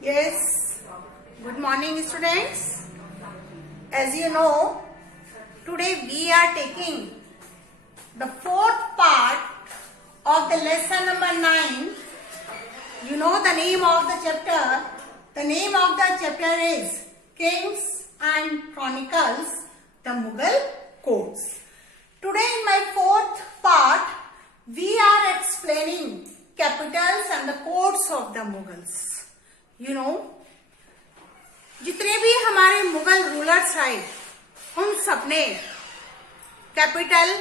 Yes, good morning students. As you know, today we are taking the fourth part of the lesson number 9. You know the name of the chapter. The name of the chapter is Kings and Chronicles, the Mughal Courts. Today in my fourth part, we are explaining capitals and the courts of the Mughals. You know, जितने भी हमारे Mughal rulers आए उन सबने capital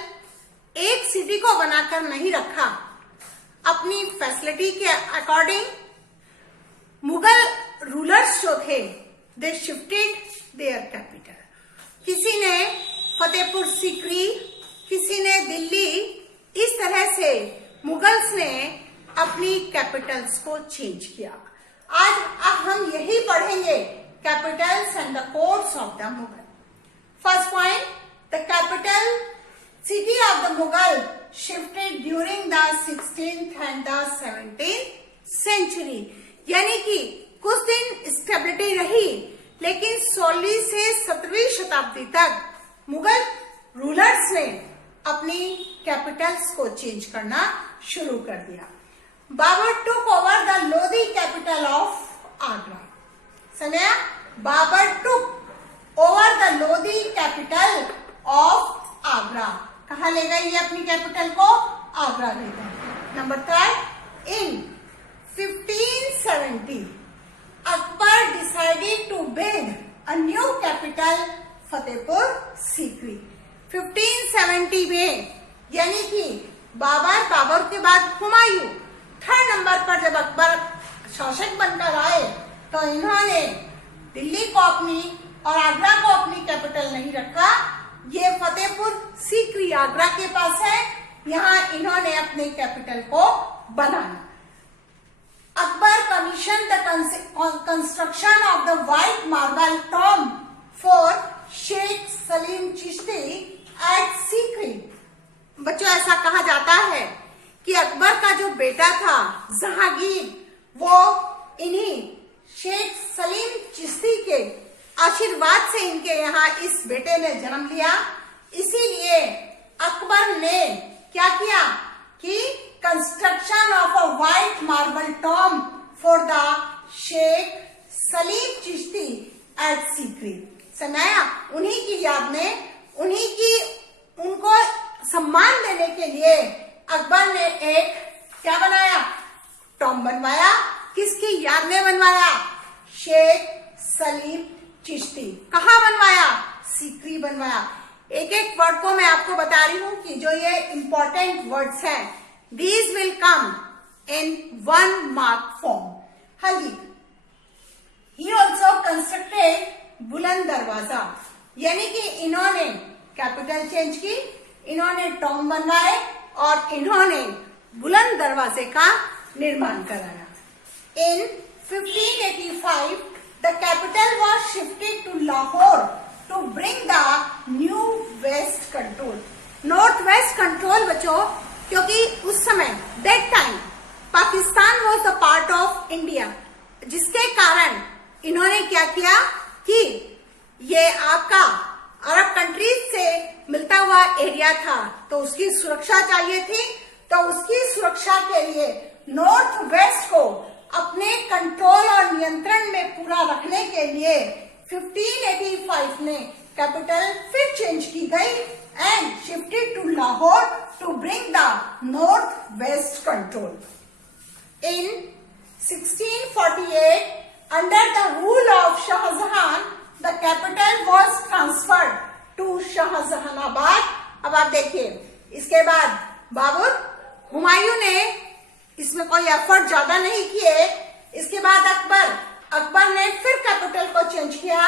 एक city को बनाकर नहीं रखा। अपनी फैसिलिटी के अकॉर्डिंग मुगल रूलर्स जो थे दे शिफ्टेड देयर कैपिटल। किसी ने फतेहपुर सीकरी, किसी ने दिल्ली, इस तरह से मुगल्स ने अपनी कैपिटल्स को चेंज किया। आज हम यही पढ़ेंगे capitals and the courts of the Mughal. First point, the capital city of the Mughal shifted during the 16th and the 17th century. यानी कि कुछ दिन स्टेबिलिटी रही, लेकिन 16वीं से 17वीं शताब्दी तक मुगल रूलर्स ने अपनी कैपिटल्स को चेंज करना शुरू कर दिया। Babar took over the Lodi capital of Agra. समझा? Babar took over the Lodi capital of Agra. कहाँ ले गए ये अपनी कैपिटल को? आगरा ले गए। Number 3, in 1570 Akbar decided to build a new capital Fatehpur Sikri. 1570 में, यानी कि बाबर के बाद हुमायूं, 3rd नंबर पर जब अकबर शासक बनकर आए तो इन्होंने दिल्ली को अपनी और आगरा को अपनी कैपिटल नहीं रखा। ये फतेहपुर सीकरी आगरा के पास है, यहाँ इन्होंने अपने कैपिटल को बनाया। Akbar commission the construction of the white marble tomb for Sheikh Salim Chishti at Sikri. बच्चों, ऐसा कहा जाता है कि अकबर का जो बेटा था जहांगीर, वो इन्हीं शेख सलीम चिश्ती के आशीर्वाद से इनके यहाँ इस बेटे ने जन्म लिया। इसीलिए अकबर ने क्या किया कि construction of a white marble tomb for the Sheikh Salim Chishti at Sikri. समझाया? उन्हीं की याद में, उनको सम्मान देने के लिए अकबर ने एक क्या बनाया? टॉम बनवाया। किसकी याद में बनवाया? शेख सलीम चिश्ती। कहाँ बनवाया? सीकरी बनवाया। एक एक वर्ड को मैं आपको बता रही हूँ कि जो ये इंपॉर्टेंट वर्ड्स हैं, these will come in 1 mark form. हली, ही ऑल्सो कंस्ट्रक्टेड बुलंद दरवाजा। यानी कि इन्होंने कैपिटल चेंज की, इन्होंने टॉम बनवाए और इन्होंने बुलंद दरवाजे का निर्माण कराया। In 1585 the capital was shifted to Lahore to bring the new west control. North west control बच्चों, क्योंकि उस समय that time Pakistan was the part of India, जिसके कारण इन्होंने क्या किया कि ये आपका अरब कंट्रीज से मिलता हुआ एरिया था, तो उसकी सुरक्षा चाहिए थी। तो उसकी सुरक्षा के लिए नॉर्थ वेस्ट को अपने कंट्रोल और नियंत्रण में पूरा रखने के लिए 1585 में कैपिटल फिर चेंज की गई and shifted to Lahore to bring the north west control. In 1648 under the rule of Shahjahan the capital was transferred to Shahjahanabad. अब आप देखिए, इसके बाद बाबर, हुमायूं ने इसमें कोई एफर्ट ज्यादा नहीं किए। इसके बाद अकबर ने फिर कैपिटल को चेंज किया।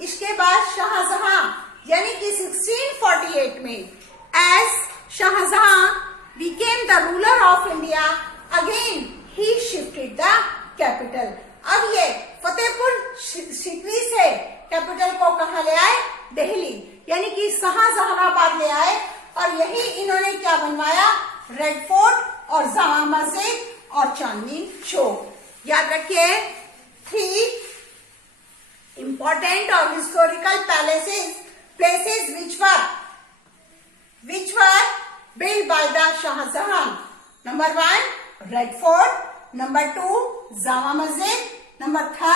इसके बाद शाहजहां, यानी कि 1648 में as Shahjahan became the ruler of India, again ही शिफ्टेड द कैपिटल। अब ये फतेहपुर सीकरी से कैपिटल को कहाँ ले आए? दिल्ली, यानी कि शाहजहानाबाद ले आए और यही इन्होंने क्या बनवाया? रेड फोर्ट और जामा मस्जिद और चांदनी चौक। याद रखिए, 3 important or historical places which were built by the Shah Jahan. Number 1, Red Fort. Number 2, Jama Masjid. Number 3,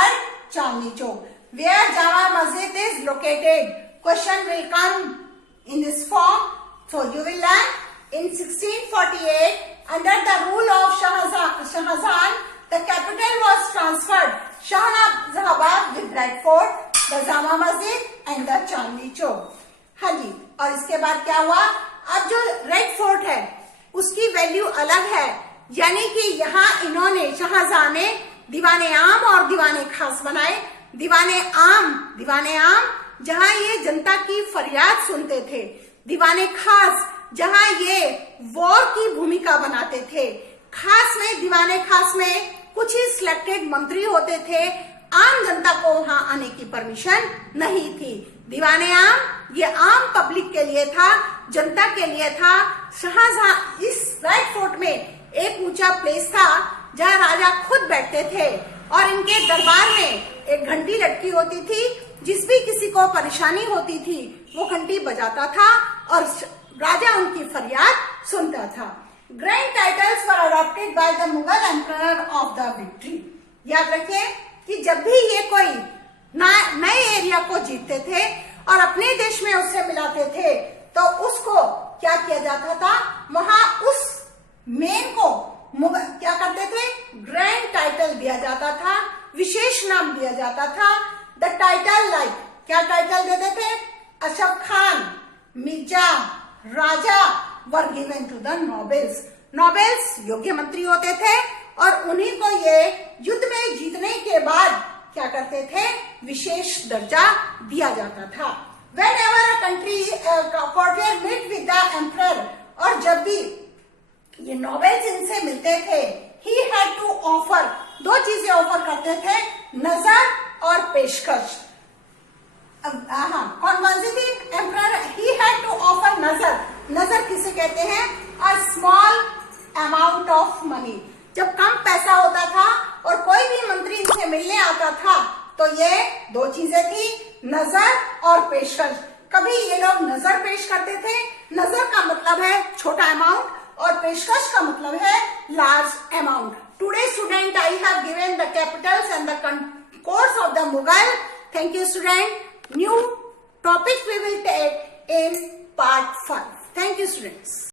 Chandni Chowk. Where Jama Masjid is located? Question will come in this form. So you will learn in 1648 under the rule of Shah Jahan, the capital was transferred Shahnazabad with Red Fort, the Jama Masjid and the Chandni Chowk. हाँ जी, और इसके बाद क्या हुआ? अब जो red fort है उसकी वैल्यू अलग है, यानी कि यहाँ इन्होंने शाहजहां ने दीवाने आम और दीवाने खास बनाए। दीवाने आम जहाँ ये जनता की फरियाद सुनते थे, दीवाने खास जहाँ ये वॉर की भूमिका बनाते थे। खास में दीवाने खास में कुछ ही सिलेक्टेड मंत्री होते थे, आम जनता को वहां आने की परमिशन नहीं थी। दीवाने आम ये आम पब्लिक के लिए था, जनता के लिए था। शाहजहां इस रेड फोर्ट में एक ऊंचा प्लेस था जहां राजा खुद बैठते थे और इनके दरबार में एक घंटी लटकी होती थी, जिस भी किसी को परेशानी होती थी वो घंटी बजाता था और राजा उनकी फरियाद सुनता था। Grand titles were adopted by the Mughal emperor of the victory. याद रखिए कि जब भी ये कोई नए एरिया को जीतते थे और अपने देश में उससे मिलाते थे तो उसको क्या किया जाता था, वहां उस मेन को क्या करते थे, ग्रैंड टाइटल दिया जाता था, विशेष नाम दिया जाता था। द टाइटल लाइक क्या टाइटल देते थे, अशफ Khan, Mirza, Raja were given to the nobles. Nobles योग्य मंत्री होते थे और उन्हीं को ये युद्ध में जीतने के बाद क्या करते थे, विशेष दर्जा दिया जाता था। Whenever a country courtier meet with the emperor, और जब भी ये नोबेल्स इनसे मिलते थे, he had to offer, दो चीजें ऑफर करते थे, नजर और पेशकश। कौन सी थी? Emperor he had to offer नजर। नजर किसे कहते हैं? a small amount of money। जब कम पैसा होता था और कोई भी मंत्री इनसे मिलने आता था तो ये दो चीजें थी, नजर और पेशकश। कभी ये लोग नजर पेश करते थे, नजर का मतलब है छोटा अमाउंट और पेशकश का मतलब है large amount. Today student I have given the capitals and the course of the Mughal. Thank you student. New topic we will take in part 5. Thank you students.